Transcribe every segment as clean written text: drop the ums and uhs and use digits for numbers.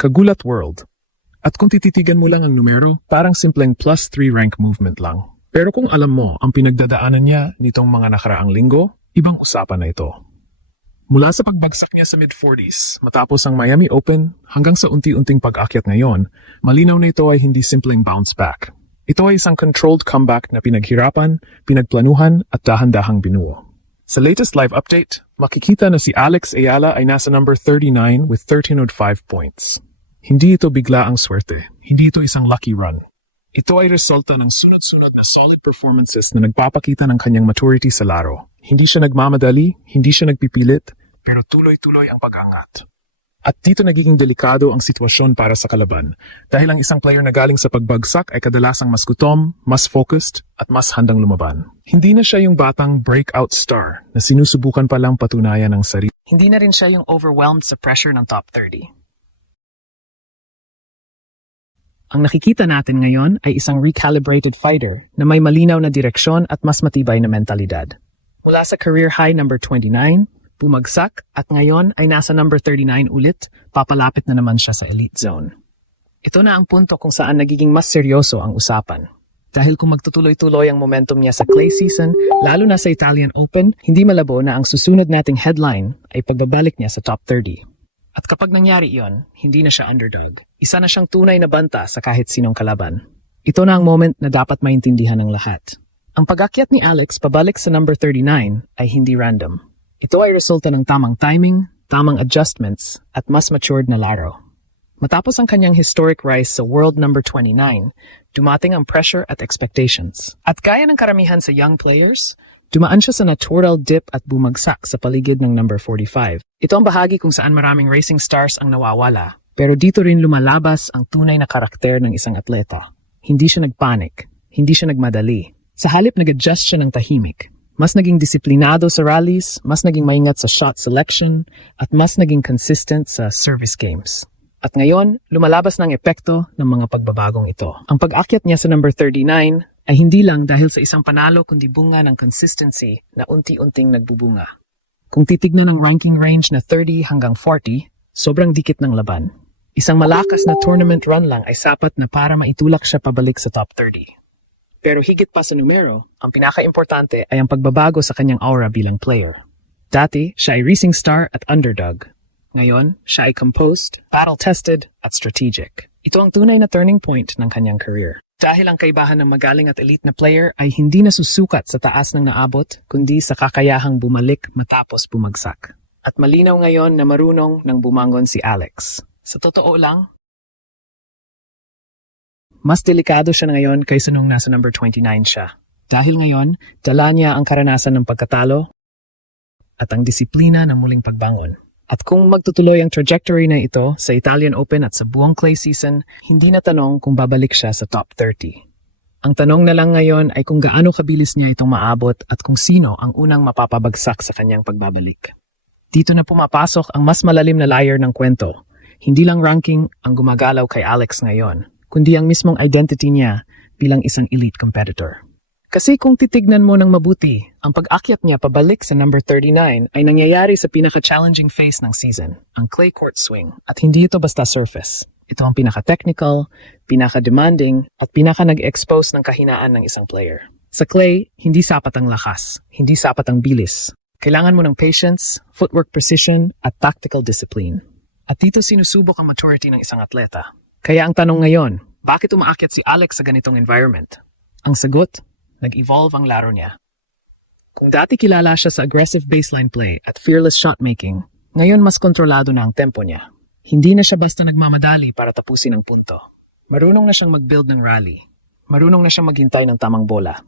Kagulat world. At kung tititigan mo lang ang numero, parang simpleng +3 rank movement lang. Pero kung alam mo ang pinagdadaanan niya nitong mga nakaraang linggo, ibang usapan na ito. Mula sa pagbagsak niya sa mid-40s, matapos ang Miami Open, hanggang sa unti-unting pag-akyat ngayon, malinaw na ito ay hindi simpleng bounce back. Ito ay isang controlled comeback na pinaghirapan, pinagplanuhan at dahan-dahang binuo. Sa latest live update, makikita na si Alex Ayala ay nasa number 39 with 1305 points. Hindi ito bigla ang swerte, hindi ito isang lucky run. Ito ay resulta ng sunod-sunod na solid performances na nagpapakita ng kanyang maturity sa laro. Hindi siya nagmamadali, hindi siya nagpipilit, pero tuloy-tuloy ang pag-angat. At dito nagiging delikado ang sitwasyon para sa kalaban, dahil ang isang player na galing sa pagbagsak ay kadalasang mas gutom, mas focused, at mas handang lumaban. Hindi na siya yung batang breakout star na sinusubukan palang patunayan ng sarili. Hindi na rin siya yung overwhelmed sa pressure ng top 30. Ang nakikita natin ngayon ay isang recalibrated fighter na may malinaw na direksyon at mas matibay na mentalidad. Mula sa career high number 29, bumagsak at ngayon ay nasa number 39 ulit, papalapit na naman siya sa elite zone. Ito na ang punto kung saan nagiging mas seryoso ang usapan. Dahil kung magtutuloy-tuloy ang momentum niya sa clay season, lalo na sa Italian Open, hindi malabo na ang susunod nating headline ay pagbabalik niya sa top 30. At kapag nangyari iyon, hindi na siya underdog. Isa na siyang tunay na banta sa kahit sinong kalaban. Ito na ang moment na dapat maintindihan ng lahat. Ang pag-akyat ni Alex pabalik sa number 39 ay hindi random. Ito ay resulta ng tamang timing, tamang adjustments, at mas matured na laro. Matapos ang kanyang historic rise sa world number 29, dumating ang pressure at expectations. At gaya ng karamihan sa young players, dumaan siya sa natural dip at bumagsak sa paligid ng number 45. Ito ang bahagi kung saan maraming racing stars ang nawawala. Pero dito rin lumalabas ang tunay na karakter ng isang atleta. Hindi siya nagpanic. Hindi siya nagmadali. Sa halip nag-adjust siya ng tahimik. Mas naging disiplinado sa rallies, mas naging maingat sa shot selection, at mas naging consistent sa service games. At ngayon, lumalabas ng epekto ng mga pagbabagong ito. Ang pag-akyat niya sa number 39 ay hindi lang dahil sa isang panalo kundi bunga ng consistency na unti-unting nagbubunga. Kung titignan ang ranking range na 30 hanggang 40, sobrang dikit ng laban. Isang malakas na tournament run lang ay sapat na para maitulak siya pabalik sa top 30. Pero higit pa sa numero, ang pinaka-importante ay ang pagbabago sa kanyang aura bilang player. Dati, siya ay racing star at underdog. Ngayon, siya ay composed, battle-tested, at strategic. Ito ang tunay na turning point ng kanyang career. Dahil ang kaibahan ng magaling at elite na player ay hindi nasusukat sa taas ng naabot, kundi sa kakayahang bumalik matapos bumagsak. At malinaw ngayon na marunong nang bumangon si Alex. Sa totoo lang, mas delikado siya ngayon kaysa nung nasa number 29 siya. Dahil ngayon, dala niya ang karanasan ng pagkatalo at ang disiplina ng muling pagbangon. At kung magtutuloy ang trajectory na ito sa Italian Open at sa buong clay season, hindi na tanong kung babalik siya sa top 30. Ang tanong na lang ngayon ay kung gaano kabilis niya itong maabot at kung sino ang unang mapapabagsak sa kanyang pagbabalik. Dito na pumapasok ang mas malalim na layer ng kwento. Hindi lang ranking ang gumagalaw kay Alex ngayon, kundi ang mismong identity niya bilang isang elite competitor. Kasi kung titignan mo ng mabuti, ang pag-akyat niya pabalik sa number 39 ay nangyayari sa pinaka-challenging phase ng season, ang clay court swing, at hindi ito basta surface. Ito ang pinaka-technical, pinaka-demanding, at pinaka-nag-expose ng kahinaan ng isang player. Sa clay, hindi sapat ang lakas, hindi sapat ang bilis. Kailangan mo ng patience, footwork precision, at tactical discipline. At dito sinusubok ang maturity ng isang atleta. Kaya ang tanong ngayon, bakit umaakyat si Alex sa ganitong environment? Ang sagot, nag-evolve ang laro niya. Kung dati kilala siya sa aggressive baseline play at fearless shot-making, ngayon mas kontrolado na ang tempo niya. Hindi na siya basta nagmamadali para tapusin ang punto. Marunong na siyang mag-build ng rally. Marunong na siyang maghintay ng tamang bola.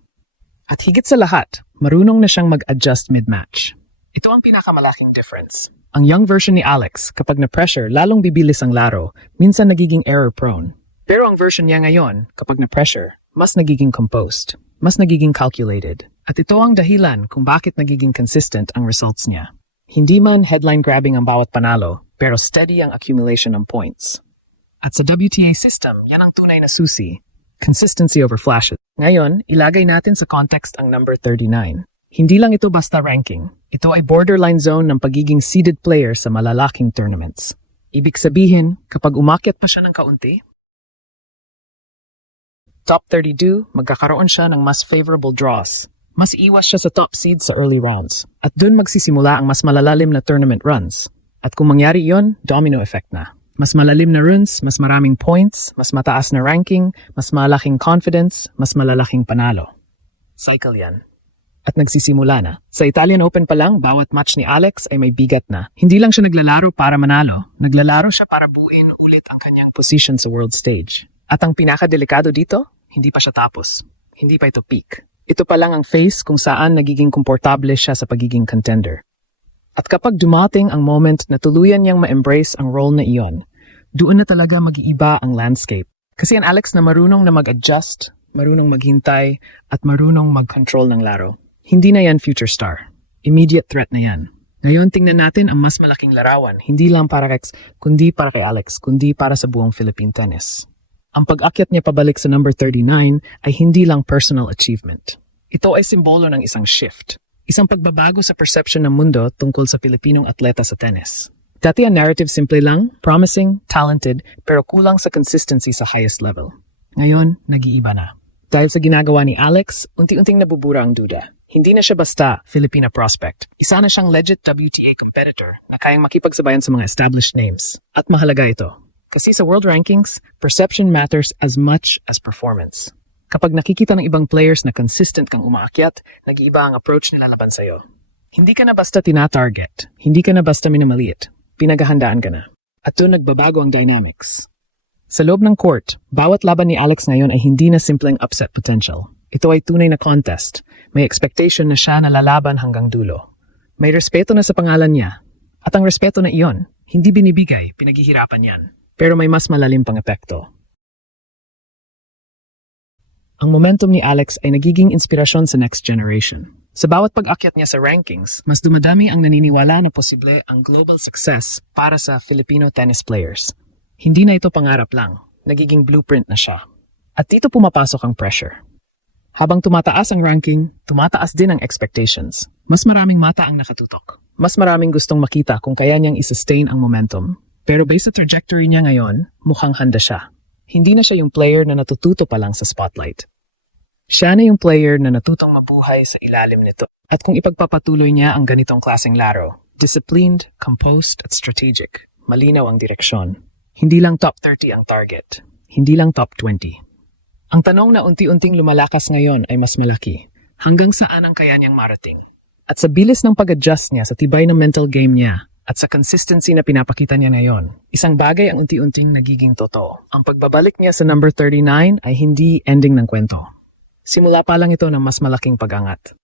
At higit sa lahat, marunong na siyang mag-adjust mid-match. Ito ang pinakamalaking difference. Ang young version ni Alex, kapag na-pressure, lalong bibilis ang laro, minsan nagiging error-prone. Pero ang version niya ngayon, kapag na-pressure, mas nagiging composed. Mas nagiging calculated. At ito ang dahilan kung bakit nagiging consistent ang results niya. Hindi man headline-grabbing ang bawat panalo, pero steady ang accumulation ng points. At sa WTA system, yan ang tunay na susi. Consistency over flashes. Ngayon, ilagay natin sa context ang number 39. Hindi lang ito basta ranking. Ito ay borderline zone ng pagiging seeded player sa malalaking tournaments. Ibig sabihin, kapag umakyat pa siya ng kaunti, top 32, magkakaroon siya ng mas favorable draws. Mas iwas siya sa top seed sa early rounds. At dun magsisimula ang mas malalalim na tournament runs. At kung mangyari yon, domino effect na. Mas malalim na runs, mas maraming points, mas mataas na ranking, mas malaking confidence, mas malalaking panalo. Cycle yan. At nagsisimula na. Sa Italian Open pa lang, bawat match ni Alex ay may bigat na. Hindi lang siya naglalaro para manalo. Naglalaro siya para buuin ulit ang kanyang position sa world stage. At ang pinakadelikado dito, hindi pa siya tapos. Hindi pa ito peak. Ito pa lang ang phase kung saan nagiging komportable siya sa pagiging contender. At kapag dumating ang moment na tuluyan niyang ma-embrace ang role na iyon, doon na talaga mag-iiba ang landscape. Kasi ang Alex na marunong na mag-adjust, marunong maghintay, at marunong mag-control ng laro. Hindi na yan future star. Immediate threat na yan. Ngayon tingnan natin ang mas malaking larawan, hindi lang para kundi para kay Alex, kundi para sa buong Philippine tennis. Ang pag-akyat niya pabalik sa number 39 ay hindi lang personal achievement. Ito ay simbolo ng isang shift. Isang pagbabago sa perception ng mundo tungkol sa Pilipinong atleta sa tennis. Dati ang narrative simple lang, promising, talented, pero kulang sa consistency sa highest level. Ngayon, nag-iiba na. Dahil sa ginagawa ni Alex, unti-unting nabubura ang duda. Hindi na siya basta Filipina prospect. Isa na siyang legit WTA competitor na kayang makipagsabayan sa mga established names. At mahalaga ito. Kasi sa world rankings, perception matters as much as performance. Kapag nakikita ng ibang players na consistent kang umaakyat, nag-iiba ang approach nila laban sa'yo. Hindi ka na basta tina-target. Hindi ka na basta minamaliit. Pinaghahandaan ka na. At doon nagbabago ang dynamics. Sa loob ng court, bawat laban ni Alex ngayon ay hindi na simpleng upset potential. Ito ay tunay na contest. May expectation na siya na lalaban hanggang dulo. May respeto na sa pangalan niya. At ang respeto na iyon, hindi binibigay, pinaghihirapan yan. Pero may mas malalim pang epekto. Ang momentum ni Alex ay nagiging inspirasyon sa next generation. Sa bawat pag-akyat niya sa rankings, mas dumadami ang naniniwala na posible ang global success para sa Filipino tennis players. Hindi na ito pangarap lang, nagiging blueprint na siya. At dito pumapasok ang pressure. Habang tumataas ang ranking, tumataas din ang expectations. Mas maraming mata ang nakatutok. Mas maraming gustong makita kung kaya niyang i-sustain ang momentum. Pero based sa trajectory niya ngayon, mukhang handa siya. Hindi na siya yung player na natututo pa lang sa spotlight. Siya na yung player na natutong mabuhay sa ilalim nito. At kung ipagpapatuloy niya ang ganitong klaseng laro, disciplined, composed at strategic, malinaw ang direksyon. Hindi lang top 30 ang target. Hindi lang top 20. Ang tanong na unti-unting lumalakas ngayon ay mas malaki. Hanggang saan ang kaya niyang marating? At sa bilis ng pag-adjust niya sa tibay ng mental game niya at sa consistency na pinapakita niya ngayon, isang bagay ang unti-unting nagiging totoo. Ang pagbabalik niya sa number 39 ay hindi ending ng kwento. Simula pa lang ito ng mas malaking pag-angat.